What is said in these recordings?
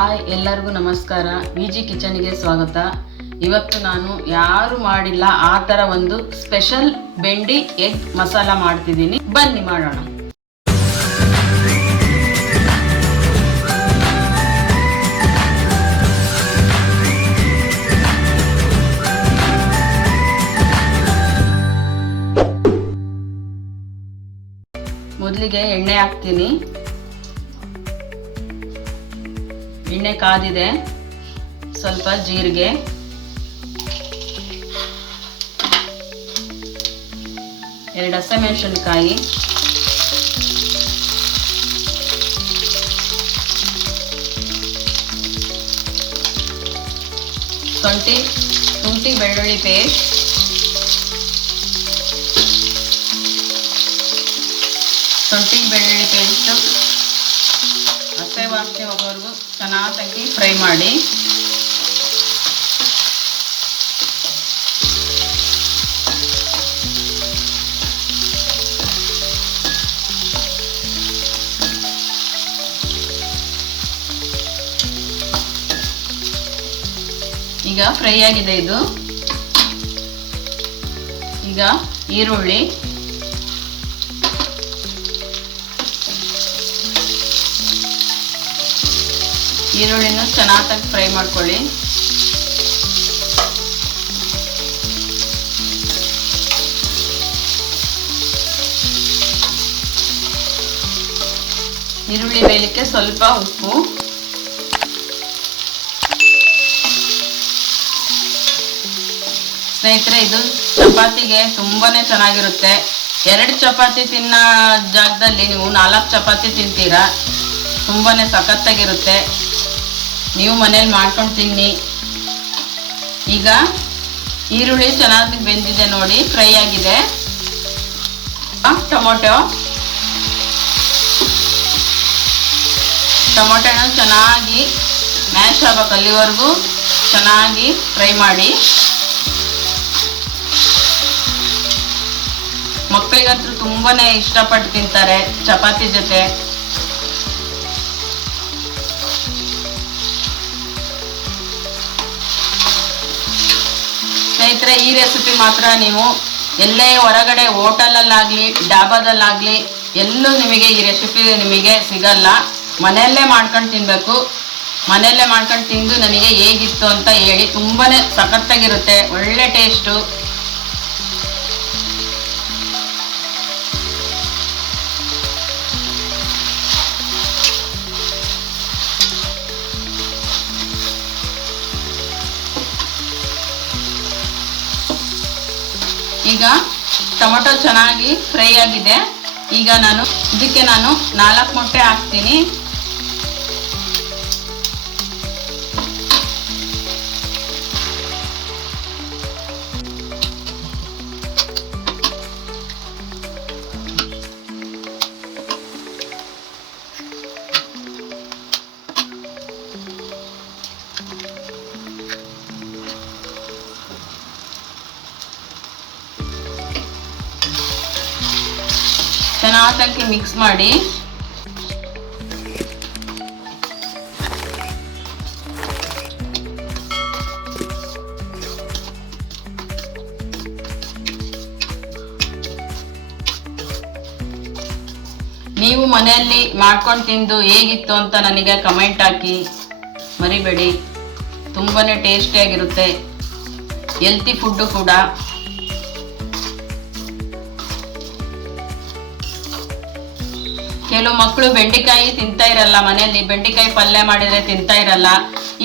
Hi, ಎಲ್ಲರಿಗೂ ನಮಸ್ಕಾರ. ವಿಜಿ ಕಿಚನ್ಗೆ ಸ್ವಾಗತ. ಇವತ್ತು ನಾನು ಯಾರು ಮಾಡಿಲ್ಲ ಆ ಥರ ಒಂದು ಸ್ಪೆಷಲ್ ಬೆಂಡಿ ಎಗ್ ಮಸಾಲ ಮಾಡ್ತಿದ್ದೀನಿ. ಬನ್ನಿ ಮಾಡೋಣ. ಮೊದಲಿಗೆ ಎಣ್ಣೆ ಹಾಕ್ತೀನಿ. ಎಣ್ಣೆ ಕಾದಿದೆ. ಸ್ವಲ್ಪ ಜೀರಿಗೆ, ಎರಡು ಹಸಿಮೆಣಸಿನಕಾಯಿ, ಶುಂಠಿ ಬೆಳ್ಳುಳ್ಳಿ ಪೇಸ್ಟ್, ಹಸಿ ವಾಸನೆ ಹೋಗೋವರೆಗೂ ಚೆನ್ನಾಗಿ ಫ್ರೈ ಮಾಡಿ. ಈಗ ಫ್ರೈ ಆಗಿದೆ ಇದು. ಈಗ ಈರುಳ್ಳಿನ ಚೆನ್ನಾಗಿ ಫ್ರೈ ಮಾಡ್ಕೊಳ್ಳಿ. ಈರುಳ್ಳಿ ಬೇಯಲಿಕ್ಕೆ ಸ್ವಲ್ಪ ಉಪ್ಪು, ಸ್ನೇಹಿತರೆ, ಇದು ಚಪಾತಿಗೆ ತುಂಬಾನೇ ಚೆನ್ನಾಗಿರುತ್ತೆ. 2 ಚಪಾತಿ ತಿನ್ನೋ ಜಾಗದಲ್ಲಿ ನೀವು 4 ಚಪಾತಿ ತಿಂತೀರಾ. ತುಂಬಾನೇ ಸಖತ್ತಾಗಿರುತ್ತೆ. ನೀವು ಮನೇಲಿ ಮಾಡ್ಕೊಂಡು ತಿನ್ನಿ. ಈಗ ಈರುಳ್ಳಿ ಚೆನ್ನಾಗಿ ಬೆಂದಿದೆ ನೋಡಿ, ಫ್ರೈ ಆಗಿದೆ. ಟೊಮೊಟೊನ ಚೆನ್ನಾಗಿ ಮ್ಯಾಶ್ ಆಗಬೇಕು, ಅಲ್ಲಿವರೆಗೂ ಚೆನ್ನಾಗಿ ಫ್ರೈ ಮಾಡಿ. ಮಕ್ಕಳಿಗಂತೂ ತುಂಬಾನೇ ಇಷ್ಟಪಟ್ಟು ತಿಂತಾರೆ ಚಪಾತಿ ಜೊತೆ. ಸ್ನೇಹಿತರೆ, ಈ ರೆಸಿಪಿ ಮಾತ್ರ ನೀವು ಎಲ್ಲೇ ಹೊರಗಡೆ ಹೋಟೆಲಲ್ಲಾಗಲಿ ಡಾಬಾದಲ್ಲಾಗಲಿ ಎಲ್ಲೂ ನಿಮಗೆ ಈ ರೆಸಿಪಿ ನಿಮಗೆ ಸಿಗಲ್ಲ. ಮನೆಯಲ್ಲೇ ಮಾಡ್ಕೊಂಡು ತಿನ್ನಬೇಕು. ಮನೆಯಲ್ಲೇ ಮಾಡ್ಕೊಂಡು ತಿಂದು ನನಗೆ ಹೇಗಿತ್ತು ಅಂತ ಹೇಳಿ. ತುಂಬಾನೇ ಸಖತ್ತಾಗಿರುತ್ತೆ, ಒಳ್ಳೆ ಟೇಸ್ಟು. ಈಗ ಟೊಮೊಟೊ ಚೆನ್ನಾಗಿ ಫ್ರೈ ಆಗಿದೆ. ಈಗ ಇದಕ್ಕೆ 4 ಮೊಟ್ಟೆ ಹಾಕ್ತೀನಿ. ಚೆನ್ನಾಗಿ ಮಿಕ್ಸ್ ಮಾಡಿ. ನೀವು ಮನೆಯಲ್ಲಿ ಮಾಡ್ಕೊಂಡು ತಿಂದು ಹೇಗಿತ್ತು ಅಂತ ನನಗೆ ಕಮೆಂಟ್ ಹಾಕಿ ಮರಿಬೇಡಿ. ತುಂಬಾನೇ ಟೇಸ್ಟಿಯಾಗಿರುತ್ತೆ, ಹೆಲ್ತಿ ಫುಡ್ಡು ಕೂಡ. ಕೆಲವು ಮಕ್ಕಳು ಬೆಂಡೆಕಾಯಿ ತಿಂತಾ ಇರಲ್ಲ, ಮನೆಯಲ್ಲಿ ಬೆಂಡೆಕಾಯಿ ಪಲ್ಯ ಮಾಡಿದ್ರೆ ತಿಂತಾ ಇರಲ್ಲ.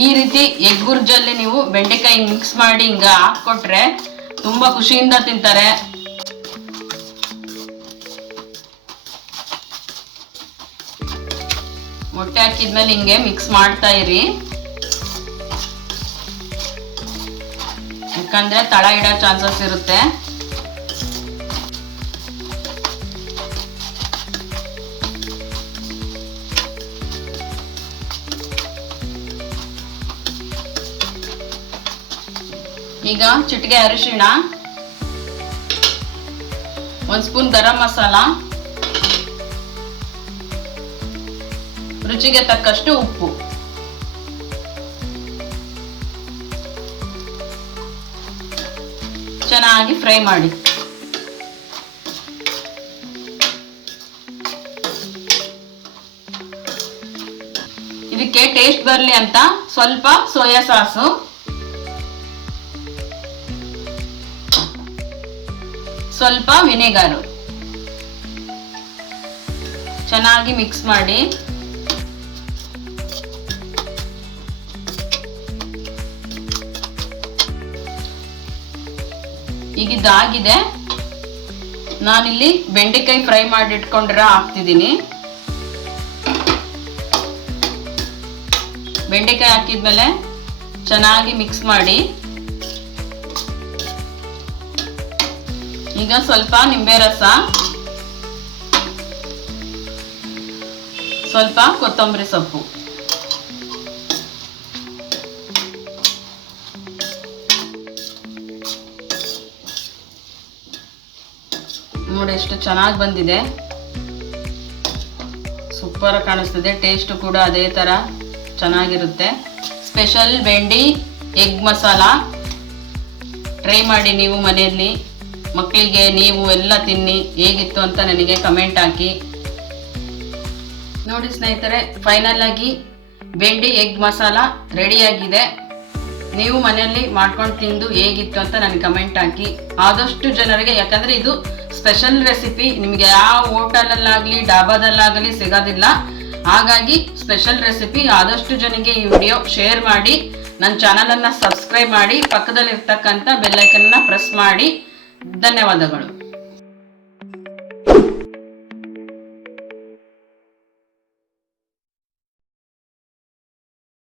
ಈ ರೀತಿ ಎಗ್ ಬುರ್ಜಲ್ಲಿ ನೀವು ಬೆಂಡೆಕಾಯಿ ಮಿಕ್ಸ್ ಮಾಡಿ ಹಿಂಗ ಹಾಕ್ಕೊಟ್ರೆ ತುಂಬಾ ಖುಷಿಯಿಂದ ತಿಂತಾರೆ. ಮೊಟ್ಟೆ ಹಾಕಿದ್ಮೇಲೆ ಹಿಂಗೆ ಮಿಕ್ಸ್ ಮಾಡ್ತಾ ಇರಿ, ಯಾಕಂದ್ರೆ ತಳ ಇಡೋ ಚಾನ್ಸಸ್ ಇರುತ್ತೆ. ಈಗ ಚಿಟಿಕೆ ಅರಿಶಿಣ, 1 ಸ್ಪೂನ್ ಗರಂ ಮಸಾಲ, ರುಚಿಗೆ ತಕ್ಕಷ್ಟು ಉಪ್ಪು. ಚೆನ್ನಾಗಿ ಫ್ರೈ ಮಾಡಿ. ಇದಕ್ಕೆ ಟೇಸ್ಟ್ ಬರಲಿ ಅಂತ ಸ್ವಲ್ಪ ಸೋಯಾ ಸಾಸು, ಸ್ವಲ್ಪ ವಿನೆಗರು ಚೆನ್ನಾಗಿ ಮಿಕ್ಸ್ ಮಾಡಿ. ಈಗ ಇದಾಗಿದೆ. ನಾನಿಲ್ಲಿ ಬೆಂಡೆಕಾಯಿ ಫ್ರೈ ಮಾಡಿ ಇಟ್ಕೊಂಡಿರೋ ಹಾಕ್ತಿದ್ದೀನಿ. ಬೆಂಡೆಕಾಯಿ ಹಾಕಿದ್ಮೇಲೆ ಚೆನ್ನಾಗಿ ಮಿಕ್ಸ್ ಮಾಡಿ. ಈಗ ಸ್ವಲ್ಪ ನಿಂಬೆ ರಸ, ಸ್ವಲ್ಪ ಕೊತ್ತಂಬರಿ ಸೊಪ್ಪು, ನೋಡಿ ಎಷ್ಟು ಚೆನ್ನಾಗಿ ಬಂದಿದೆ. ಸೂಪರ್ ಕಾಣಿಸ್ತಿದೆ. ಟೇಸ್ಟ್ ಕೂಡ ಅದೇ ಥರ ಚೆನ್ನಾಗಿರುತ್ತೆ. ಸ್ಪೆಷಲ್ ಬೆಂಡಿ ಎಗ್ ಮಸಾಲ ಟ್ರೈ ಮಾಡಿ ನೀವು ಮನೆಯಲ್ಲಿ. ಮಕ್ಕಳಿಗೆ ನೀವು ಎಲ್ಲ ತಿನ್ನಿ, ಹೇಗಿತ್ತು ಅಂತ ನನಗೆ ಕಮೆಂಟ್ ಹಾಕಿ. ನೋಡಿ ಸ್ನೇಹಿತರೆ, ಫೈನಲ್ ಆಗಿ ಬೆಂಡಿ ಎಗ್ ಮಸಾಲ ರೆಡಿಯಾಗಿದೆ. ನೀವು ಮನೆಯಲ್ಲಿ ಮಾಡ್ಕೊಂಡು ತಿಂದು ಹೇಗಿತ್ತು ಅಂತ ನನಗೆ ಕಮೆಂಟ್ ಹಾಕಿ. ಆದಷ್ಟು ಜನರಿಗೆ, ಯಾಕಂದರೆ ಇದು ಸ್ಪೆಷಲ್ ರೆಸಿಪಿ, ನಿಮಗೆ ಯಾವ ಹೋಟೆಲಲ್ಲಾಗಲಿ ಡಾಬಾದಲ್ಲಾಗಲಿ ಸಿಗೋದಿಲ್ಲ. ಹಾಗಾಗಿ ಸ್ಪೆಷಲ್ ರೆಸಿಪಿ. ಆದಷ್ಟು ಜನಕ್ಕೆ ಈ ವಿಡಿಯೋ ಶೇರ್ ಮಾಡಿ, ನನ್ನ ಚಾನಲನ್ನು ಸಬ್ಸ್ಕ್ರೈಬ್ ಮಾಡಿ, ಪಕ್ಕದಲ್ಲಿರ್ತಕ್ಕಂಥ ಬೆಲ್ ಐಕನ್ನ ಪ್ರೆಸ್ ಮಾಡಿ. ಧನ್ಯವಾದಗಳು.